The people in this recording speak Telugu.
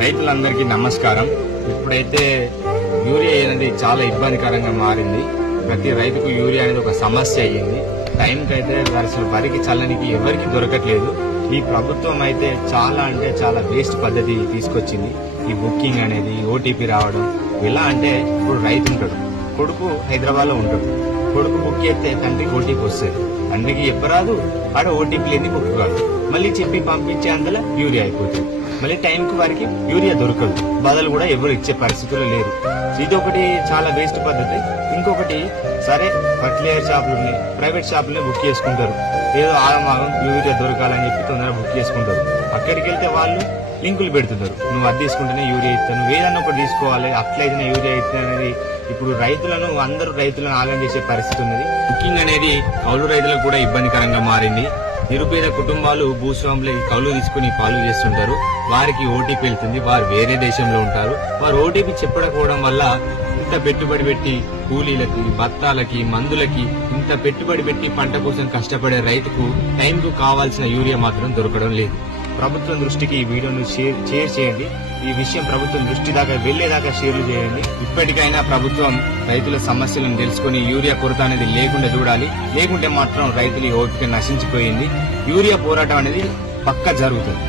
రైతులందరికీ నమస్కారం. ఇప్పుడైతే యూరియా అనేది చాలా ఇబ్బందికరంగా మారింది. ప్రతి రైతుకు యూరియా అనేది ఒక సమస్య అయ్యింది. టైంకి అయితే అసలు వరికి చల్లనికి ఎవరికి దొరకట్లేదు. ఈ ప్రభుత్వం అయితే చాలా వేస్ట్ పద్ధతి తీసుకొచ్చింది. ఈ బుకింగ్ అనేది ఓటీపీ రావడం ఎలా అంటే, ఇప్పుడు రైతు ఉంటాడు, కొడుకు హైదరాబాద్ లో ఉంటాడు, కొడుకు బుక్ చేస్తే తండ్రికి ఓటీపీ వస్తుంది, తండ్రికి చెప్పరాదు, ఆడ ఓటీపీ లేని బుక్ కాదు, మళ్ళీ చెప్పి పంపించే అందులో యూరియా అయిపోతుంది. మళ్ళీ టైంకి వారికి యూరియా దొరకదు, బదులు కూడా ఎవరు ఇచ్చే పరిస్థితులు లేరు. ఇది ఒకటి చాలా వేస్ట్ పద్ధతి. ఇంకొకటి, సరే ఫర్టిలైజర్ షాపులని ప్రైవేట్ షాపులని బుక్ చేసుకుంటారు, ఏదో ఆగమాగం యూరియా దొరకాలని చెప్పి తొందరగా బుక్ చేసుకుంటారు. అక్కడికి వెళ్తే వాళ్ళు లింకులు పెడుతున్నారు, నువ్వు అది తీసుకుంటేనే యూరియా ఇస్తాను, నువ్వు ఏదన్నా ఒకటి తీసుకోవాలి, అట్లయితే యూరియా ఇస్తాను అనేది ఇప్పుడు అందరూ రైతులను ఆగం చేసే పరిస్థితి ఉన్నది. బుకింగ్ అనేది కౌలు రైతులకు కూడా ఇబ్బందికరంగా మారింది. నిరుపేద కుటుంబాలు భూస్వాములు కౌలు తీసుకుని పాలు చేస్తుంటారు, వారికి ఓటీపీ వెళ్తుంది, వారు వేరే దేశంలో ఉంటారు. వారు ఓటీపీ చెప్పకపోవడం వల్ల ఇంత పెట్టుబడి పెట్టి కూలీలకి, బత్తాలకి, మందులకి ఇంత పెట్టుబడి పెట్టి పంట కోసం కష్టపడే రైతుకు టైంకు కావాల్సిన యూరియా మాత్రం దొరకడం లేదు. ప్రభుత్వం దృష్టికి ఈ వీడియోను షేర్ చేయండి. ఈ విషయం ప్రభుత్వం దృష్టి దాకా వెళ్లేదాకా షేర్లు చేయండి. ఇప్పటికైనా ప్రభుత్వం రైతుల సమస్యలను తెలుసుకుని యూరియా కొరత అనేది లేకుండా చూడాలి. లేకుంటే మాత్రం రైతుల ఓపిక నశించిపోయింది. యూరియా పోరాటం అనేది పక్కా జరుగుతుంది.